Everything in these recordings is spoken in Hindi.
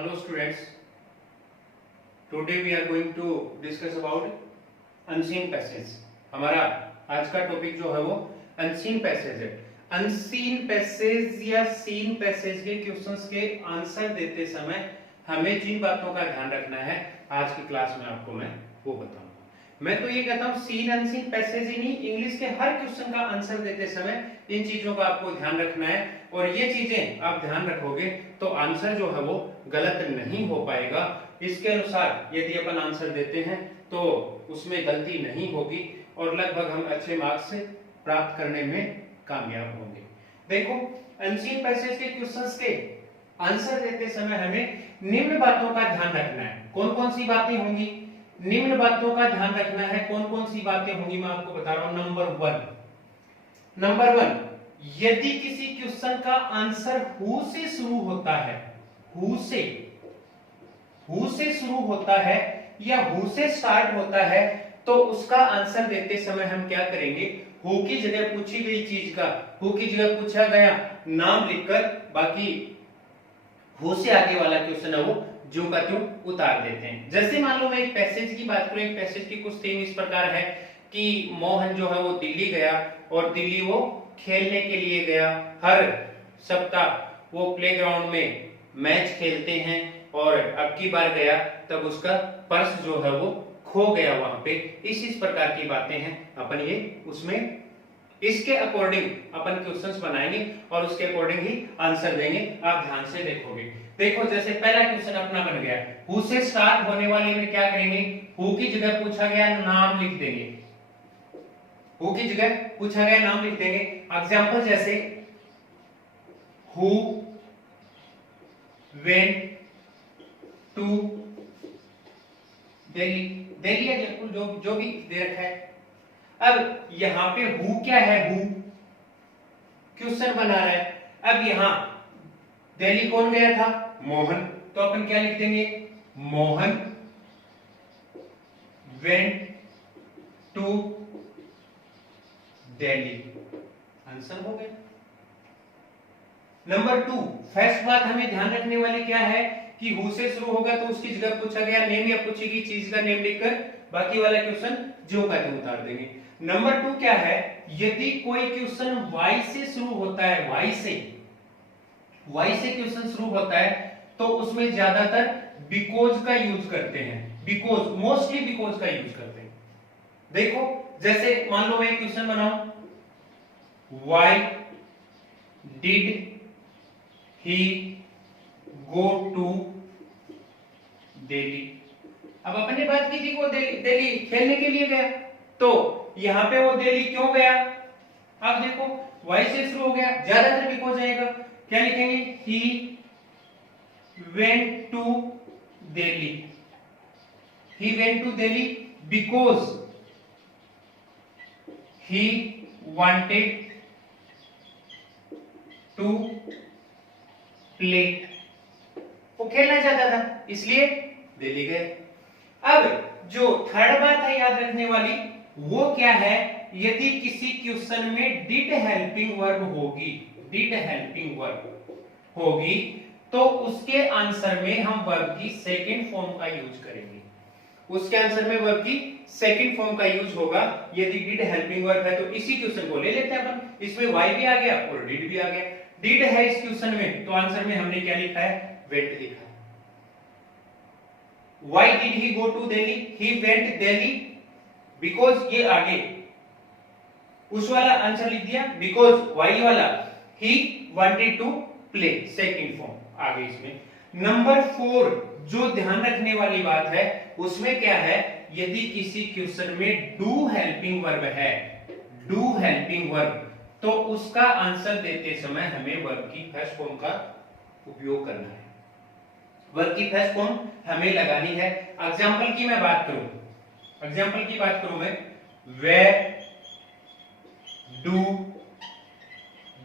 Hello students, today we are going to discuss about unseen passage। हमारा आज का टॉपिक जो है वो अनसीन पैसेज है। अनसीन पैसेज या सीन पैसेज के क्वेश्चंस के आंसर देते समय हमें जिन बातों का ध्यान रखना है आज की क्लास में आपको मैं वो बताऊंगा। मैं तो ये कहता हूँ सीन अनसीन पैसेज ही नहीं, इंग्लिश के हर क्वेश्चन का आंसर देते समय इन चीजों का आपको ध्यान रखना है और ये चीजें आप ध्यान रखोगे तो आंसर जो है वो गलत नहीं हो पाएगा। इसके अनुसार यदि अपन आंसर देते हैं तो उसमें गलती नहीं होगी और लगभग हम अच्छे मार्क्स प्राप्त करने में कामयाब होंगे। देखो, अनसीन पैसेज के क्वेश्चंस के आंसर देते समय हमें निम्न बातों का ध्यान रखना है। कौन कौन सी बातें होंगी? निम्न बातों का ध्यान रखना है। कौन कौन सी बातें होंगी मैं आपको बता रहा हूं। नंबर वन, यदि किसी क्वेश्चन का आंसर हु से शुरू होता है, हु से शुरू होता है या हु से स्टार्ट होता है, तो उसका आंसर देते समय हम क्या करेंगे? हु की जगह पूछी गई चीज का, हु की जगह पूछा गया नाम लिखकर बाकी हु से आगे वाला क्वेश्चन है वो जो का त्यों उतार देते हैं। जैसे मान लो मैं एक पैसेज की बात करूं, एक पैसेज की कुछ थीम इस प्रकार है कि मोहन जो है वो दिल्ली गया और दिल्ली वो खेलने के लिए गया। हर सप्ताह वो प्लेग्राउंड में मैच खेलते हैं और अब की बार गया तब उसका पर्स जो है वो खो गया वहां पे। इस प्रकार की बातें हैं। अपन ये उसमें इसके अकॉर्डिंग अपन क्वेश्चंस बनाएंगे और उसके अकॉर्डिंग ही आंसर देंगे। आप ध्यान से देखोगे। देखो, जैसे पहला क्वेश्चन अपना बन गया, हु से स्टार्ट होने वाले में क्या करेंगे? हु की जगह पूछा गया नाम लिख देंगे। हु की जगह पूछा गया नाम लिख देंगे। एग्जांपल जैसे who went to Delhi, Delhi या जयपुर जो भी दे रखा है। अब यहां पे हु क्या है? हु क्वेश्चन बना रहा है। अब यहां दिल्ली कौन गया था? मोहन। तो अपन क्या लिख देंगे? Mohan went to Delhi. Answer हो गया। नंबर 2, फर्स्ट बात हमें ध्यान रखने वाली क्या है कि हु से शुरू होगा तो उसकी जगह पूछा गया नेम या पूछी गई चीज का नेम लिखकर बाकी वाला क्वेश्चन जो का त्यों उतार देंगे। नंबर 2 क्या है? यदि कोई क्वेश्चन वाई से शुरू होता है, वाई से क्वेश्चन शुरू होता है तो उसमें ज्यादातर बिकॉज का यूज करते हैं। बिकॉज, मोस्टली बिकॉज का यूज करते हैं। देखो, जैसे मान लो मैं एक क्वेश्चन बनाऊं, why did he go to Delhi. अब अपन ने बात की थी वो दिल्ली खेलने के लिए गया, तो यहां पे वो दिल्ली क्यों गया? अब देखो, वाई से शुरू हो गया, ज्यादातर बिकॉज आएगा। क्या लिखेंगे? He went to Delhi. He went to Delhi because he wanted to play. वो खेलना चाहता था इसलिए दिल्ली गए। अब जो थर्ड बात है याद रखने वाली वो क्या है? यदि किसी क्वेश्चन में डिड हेल्पिंग वर्ब होगी तो उसके आंसर में हम वर्ब की सेकंड फॉर्म का यूज करेंगे। उसके आंसर में वर्ब की सेकंड फॉर्म का यूज होगा। यदि डिड हेल्पिंग वर्ब है तो इसी क्वेश्चन को ले लेते हैं अपन, इसमें वाई भी आ गया और डिड भी आ गया। डिड है इस क्वेश्चन में तो आंसर में हमने क्या लिखा है? वेंट लिखा है। Why did he go to Delhi? He went Delhi because ये आगे उस वाला आंसर लिख दिया because वाई वाला he wanted to play, second form आगे इसमें। नंबर 4 जो ध्यान रखने वाली बात है उसमें क्या है? यदि किसी क्वेश्चन में डू हेल्पिंग वर्ब तो उसका आंसर देते समय हमें वर्ब की फर्स्ट फॉर्म का उपयोग करना है। वर्ब की फर्स्ट फॉर्म हमें लगानी है। एग्जांपल की मैं बात करूं मैं, where do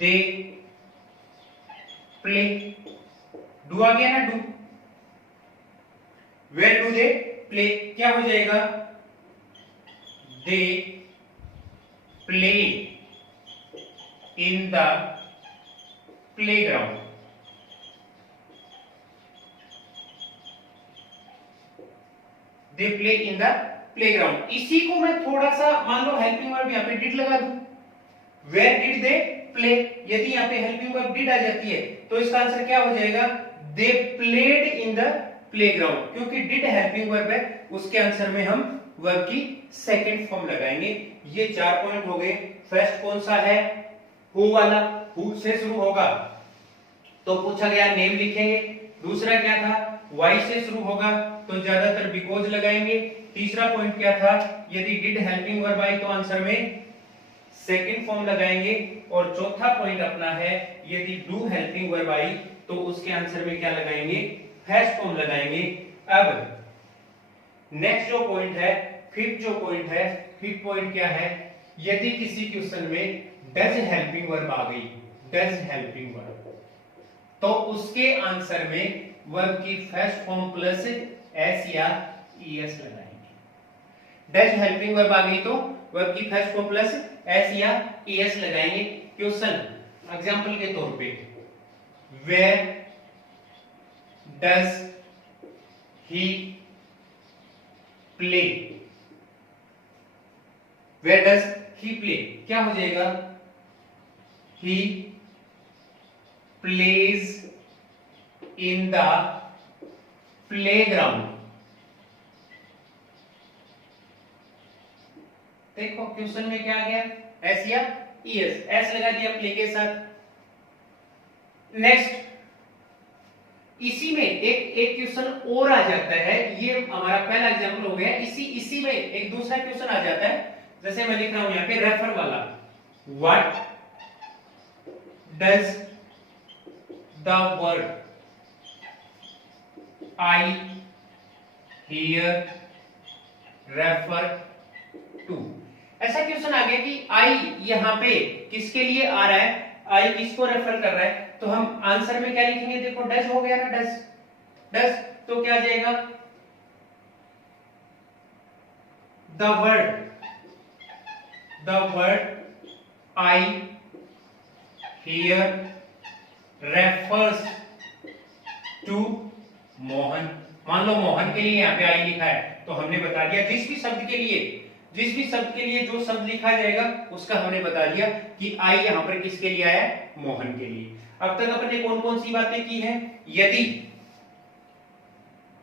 they play. Do आ गया ना, do. Where do they play क्या हो जाएगा? They play in the playground. They play in the playground. इसी को मैं थोड़ा सा मान लो हेल्पिंग वर्ब यहाँ पे डिड लगा दूं, वेयर डिड दे प्ले। यदि यहाँ पे हेल्पिंग वर्ब डिड आ जाती है तो इसका आंसर क्या हो जाएगा, they played in the playground. क्योंकि डिड हेल्पिंग वर्ब है, उसके आंसर में हम वर्ब की सेकंड फॉर्म लगाएंगे। ये 4 पॉइंट हो गए। फर्स्ट कौन सा है, हु वाला, हु से शुरू होगा तो पूछा गया नेम लिखेंगे। दूसरा क्या था, वाई से शुरू होगा तो ज्यादातर बिकॉज लगाएंगे। तीसरा पॉइंट क्या था, यदि डिड हेल्पिंग वर्ब आई तो आंसर में सेकंड फॉर्म लगाएंगे। और चौथा पॉइंट अपना है, यदि डू हेल्पिंग वर्ब आई तो उसके आंसर में क्या लगाएंगे, फर्स्ट फॉर्म लगाएंगे। अब नेक्स्ट जो पॉइंट है, फिफ्थ जो पॉइंट है, फिफ्थ पॉइंट क्या है, यदि किसी क्वेश्चन में डज हेल्पिंग वर्ब आ गई, डज हेल्पिंग वर्ब, तो उसके आंसर में वर्ब की फर्स्ट फॉर्म प्लस एस या ईएस लगाएंगे। डज हेल्पिंग वर्ब आ गई तो वर्ब की फर्स्ट फॉर्म प्लस एस या ईएस लगाएंगे। क्वेश्चन एग्जांपल के तौर पे, where does he play, where does he play, क्या हो जाएगा, he plays in the playground. देखो क्वेश्चन में क्या आ गया, एस या ईएस, एस लगा दिया प्ले के साथ। नेक्स्ट इसी में एक क्वेश्चन और आ जाता है, ये हमारा पहला एग्जांपल हो गया। इसी में एक दूसरा क्वेश्चन आ जाता है, जैसे मैं लिख रहा हूं यहाँ पे रेफर वाला, what does the word I here refer to. ऐसा क्वेश्चन आ गया कि आई यहां पे किसके लिए आ रहा है, आई किसको रेफर कर रहा है, तो हम आंसर में क्या लिखेंगे, देखो डज हो गया ना, डज डज तो क्या आ जाएगा, the word I here refers to Mohan. मान लो मोहन के लिए यहाँ पे आई लिखा है, तो हमने बता दिया जिस भी शब्द के लिए जो शब्द लिखा जाएगा उसका हमने बता दिया कि आई यहाँ पर किसके लिए आया है, मोहन के लिए। अब तक अपने कौन कौन सी बातें की हैं, यदि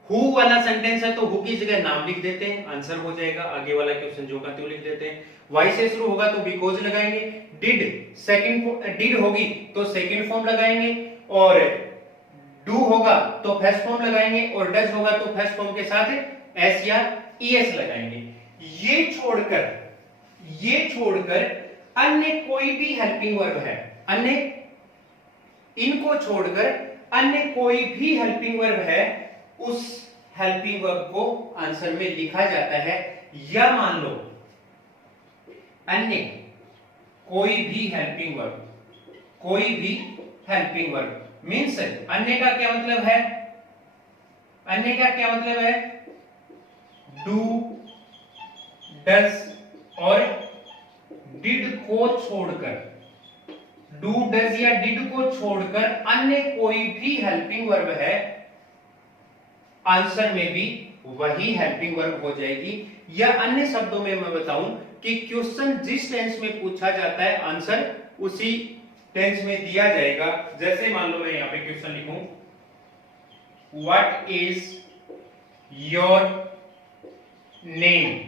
हु वाला सेंटेंस है तो हु की जगह नाम लिख देते हैं, आंसर हो जाएगा। आगे वाला क्वेश्चन जो का त्यों लिख देते हैं। वाई से शुरू होगा तो बिकॉज लगाएंगे। डिड होगी तो सेकंड फॉर्म लगाएंगे, और डू होगा तो फर्स्ट फॉर्म लगाएंगे, और डज होगा तो फर्स्ट फॉर्म के साथ एस या ईएस लगाएंगे। ये छोड़कर अन्य कोई भी हेल्पिंग वर्ब है, इनको छोड़कर अन्य कोई भी हेल्पिंग वर्ब है, उस हेल्पिंग वर्ब को आंसर में लिखा जाता है। या मान लो अन्य कोई भी हेल्पिंग वर्ब मीन्स अन्य का क्या मतलब है, डू डज और डिड को छोड़कर, डू डज या डिड को छोड़कर अन्य कोई भी हेल्पिंग वर्ब है, आंसर में भी वही हेल्पिंग वर्ब हो जाएगी। या अन्य शब्दों में मैं बताऊं कि क्वेश्चन जिस टेंस में पूछा जाता है आंसर उसी टेंस में दिया जाएगा। जैसे मान लो मैं यहां पे क्वेश्चन लिखूं, what is your name,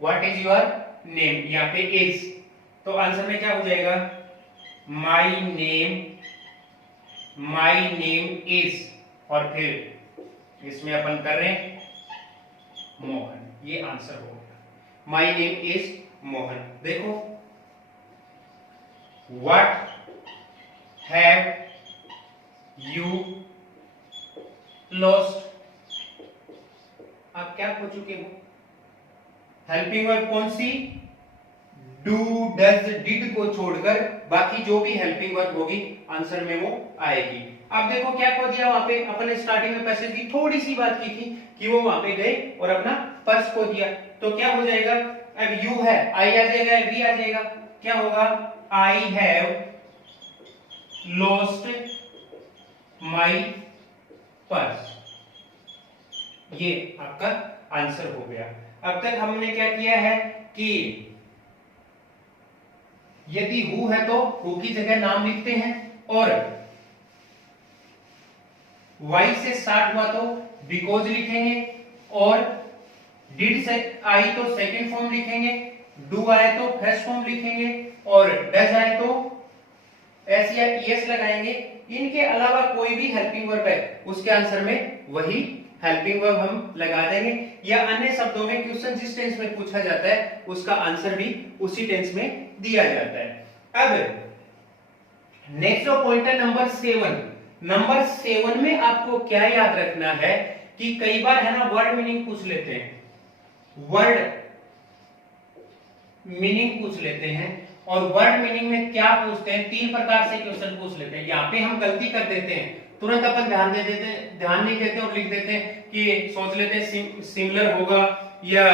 what is your name, यहां पे इज, तो आंसर में क्या हो जाएगा, माई नेम इज, और फिर इसमें अपन कर रहे हैं मोहन, ये आंसर हो गया। My name is Mohan. देखो, व्हाट हैव यू लॉस्ट, आप क्या खो चुके हो, हेल्पिंग वर्ब कौन सी, डू डज डिड को छोड़कर बाकी जो भी हेल्पिंग वर्ब होगी आंसर में वो आएगी। अब देखो क्या खो दिया वहां पे, अपन स्टार्टिंग में पैसेज की थोड़ी सी बात की थी कि वो वहां पे गए और अपना पर्स खो दिया, तो क्या हो जाएगा, अब यू है, आई आ जाएगा, वी आ जाएगा, क्या होगा, I have lost my purse. ये आपका आंसर हो गया। अब तक हमने क्या किया है कि यदि हु है तो हु की जगह नाम लिखते हैं, और वाई से स्टार्ट हुआ तो बिकॉज लिखेंगे, और डिड से आई तो सेकंड फॉर्म लिखेंगे, डू आए तो फर्स्ट फॉर्म लिखेंगे, और डज आए तो एस या ईएस लगाएंगे। इनके अलावा कोई भी हेल्पिंग वर्ब है उसके आंसर में वही हेल्पिंग वर्ब हम लगा देंगे, या अन्य शब्दों में क्वेश्चन जिस टेंस में पूछा जाता है उसका आंसर भी उसी टेंस में दिया जाता है। अब नेक्स्ट जो पॉइंट है नंबर 7। नंबर 7 में आपको क्या याद रखना है कि कई बार है ना वर्ड मीनिंग पूछ लेते हैं, वर्ड मीनिंग पूछ लेते हैं, और वर्ड मीनिंग में क्या पूछते हैं, 3 प्रकार से क्वेश्चन पूछ लेते हैं। यहाँ पे हम गलती कर देते हैं, तुरंत अपन ध्यान नहीं देते और लिख देते हैं कि सोच लेते हैं सिमिलर होगा या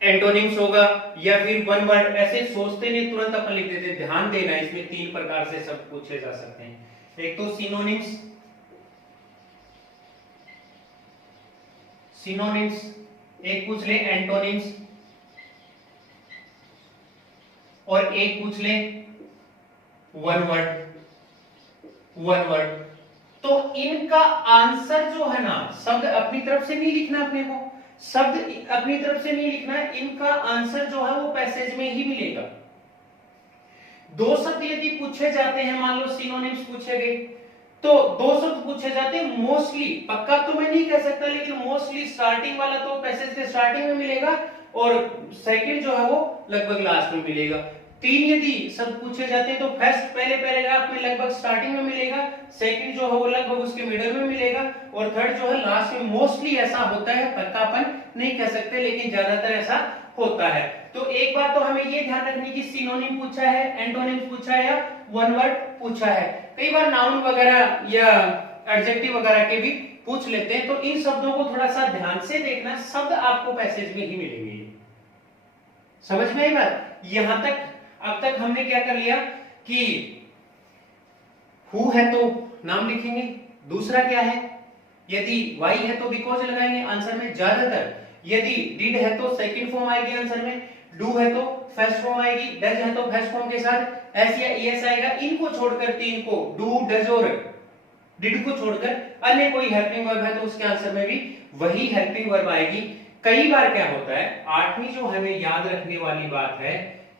एंटोनिम्स होगा या फिर वन वर्ड, ऐसे सोचते नहीं, तुरंत अपन लिख देते हैं। ध्यान देना, इसमें 3 प्रकार से सब पूछे जा सकते हैं। एक तो सिनोनिम्स, एक पूछ ले एंटोनिम्स, और एक पूछ ले वन वर्ड। तो इनका आंसर जो है ना, शब्द अपनी तरफ से नहीं लिखना, अपने को शब्द अपनी तरफ से नहीं लिखना है, इनका आंसर जो है वो पैसेज में ही मिलेगा। 2 शब्द यदि पूछे जाते हैं, मान लो सिनोनिम्स पूछे गए, तो 2 शब्द पूछे जाते हैं, मोस्टली, पक्का तो मैं नहीं कह सकता, लेकिन मोस्टली स्टार्टिंग वाला तो पैसेज के स्टार्टिंग में मिलेगा, और सेकंड जो है वो लगभग लास्ट में मिलेगा। 3 यदि शब्द पूछे जाते हैं तो फर्स्ट पहले पैराग्राफ में लगभग स्टार्टिंग में मिलेगा, सेकंड जो है वो लगभग उसके मिडिल में मिलेगा, और थर्ड जो है लास्ट में। मोस्टली ऐसा होता है, पक्का अपन नहीं कह सकते, लेकिन ज्यादातर ऐसा होता है। तो एक बात तो हमें ये ध्यान रखनी कि सिनोनिम पूछा है, एंटोनिम्स पूछा है, या वन वर्ड पूछा है। कई बार नाउन वगैरह या एडजेक्टिव वगैरह के भी पूछ लेते हैं, तो इन शब्दों को थोड़ा सा ध्यान से देखना, शब्द आपको पैसेज में ही मिलेंगे। समझ में आई बात? यहां तक अब तक हमने क्या कर लिया कि हु है तो नाम लिखेंगे, दूसरा क्या है, यदि वाई है तो बिकॉज लगाएंगे आंसर में ज्यादातर, यदि डिड है तो सेकंड फॉर्म आएगी आंसर में, डू है तो फर्स्ट फॉर्म आएगी, डज है तो फर्स्ट फॉर्म के साथ एस या ईएस आएगा। इनको छोड़कर 3 को, डू, डज और डिड को छोड़कर अन्य कोई हेल्पिंग वर्ब है तो उसके आंसर में भी वही हेल्पिंग वर्ब आएगी। कई बार क्या होता है, 8वीं जो हमें याद रखने वाली बात है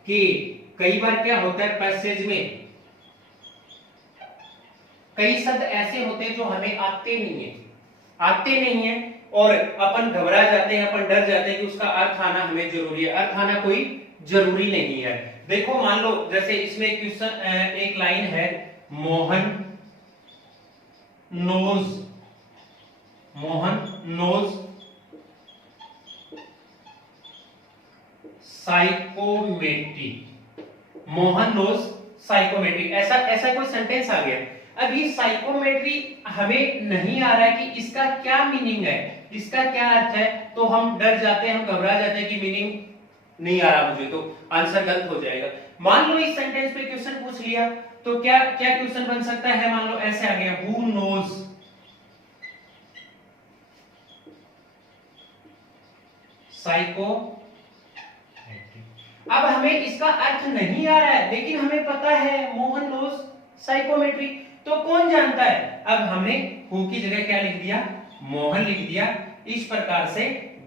कि कई बार क्या होता है पैसेज में कई शब्द ऐसे होते हैं जो हमें आते नहीं है, और अपन घबरा जाते हैं, अपन डर जाते हैं कि उसका अर्थ आना हमें जरूरी है। अर्थ आना कोई जरूरी नहीं है। देखो मान लो जैसे इसमें क्वेश्चन एक लाइन है, Mohan knows psychometry, Mohan knows psychometry, ऐसा कोई सेंटेंस आ गया। अब ये साइकोमेट्री हमें नहीं आ रहा है कि इसका क्या मीनिंग है, इसका क्या अर्थ है, तो हम डर जाते हैं, हम घबरा जाते हैं कि मीनिंग नहीं आ रहा मुझे, तो आंसर गलत हो जाएगा। मान लो इस सेंटेंस पे क्वेश्चन पूछ लिया, तो क्या क्या क्वेश्चन बन सकता है, मान लो ऐसे आ गया, हु नोज साइको। अब हमें इसका अर्थ नहीं आ रहा है, लेकिन हमें पता है मोहन नोज साइकोमेट्री, तो कौन जानता है। अब हमने हु की जगह क्या लिख दिया, मोहन लिख दिया। इस प्रकार से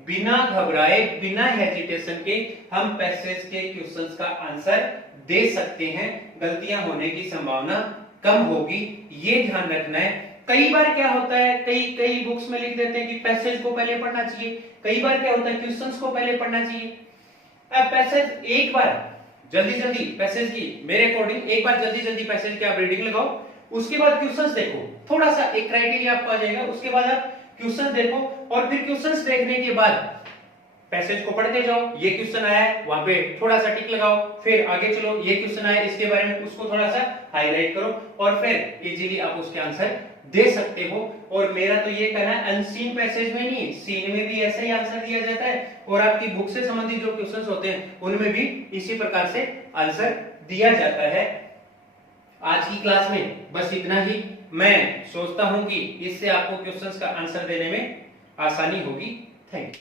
बिना घबराए, बिना हेजिटेशन के हम पैसेज के क्वेश्चंस का आंसर दे सकते हैं। गलतियां होने की संभावना कम होगी, ये ध्यान रखना है। कई बार क्या होता है, कई बुक्स में लिख देते हैं कि पैसेज को पहले पढ़ना चाहिए, कई बार क्या होता है क्वेश्चंस को पहले पढ़ना चाहिए। अब पैसेज एक बार जल्दी पैसेज की, मेरे अकॉर्डिंग एक बार जल्दी पैसेज की आप रीडिंग लगाओ, उसके बाद क्वेश्चंस देखो, थोड़ा सा एक क्राइटेरिया आपको आ जाएगा, उसके बाद आप क्वेश्चन देखो, और फिर क्वेश्चंस देखने के बाद पैसेज को पढ़ते जाओ। ये क्वेश्चन आया है, वहां पे थोड़ा सा टिक लगाओ, फिर आगे चलो, ये क्वेश्चन आया इसके बारे में, उसको थोड़ा सा हाईलाइट करो, और फिर इजीली आप उसके आंसर दे सकते हो। और मेरा तो ये कहना है अनसीन पैसेज में नहीं, सीन में भी ऐसा ही आंसर दिया जाता है, और आपकी बुक से संबंधित जो क्वेश्चंस होते हैं उनमें भी इसी प्रकार से आंसर दिया जाता है। आज की क्लास में बस इतना ही। मैं सोचता हूं कि इससे आपको क्वेश्चंस का आंसर देने में आसानी होगी। Thank you.